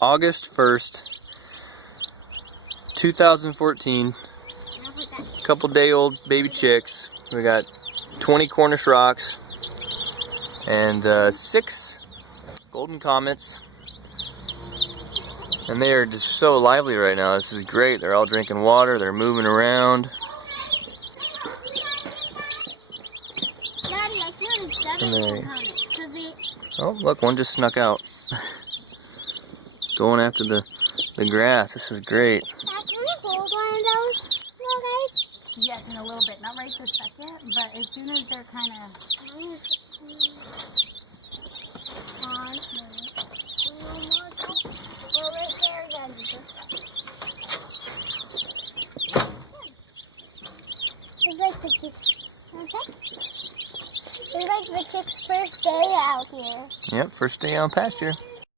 August 1st, 2014. Couple day old baby chicks. We got 20 Cornish Rocks and 6 Golden Comets. And they are just so lively right now. This is great. They're all drinking water. They're moving around. Daddy, I counted 7 Golden Comets. Oh, look, one just snuck out. Going after the grass. This is great. Can we hold one of those? No, guys? Yes, in a little bit. Not right this second, but as soon as they're kind of... It's like the chicks. It's like the chicks' first day out here. Yep, first day on pasture.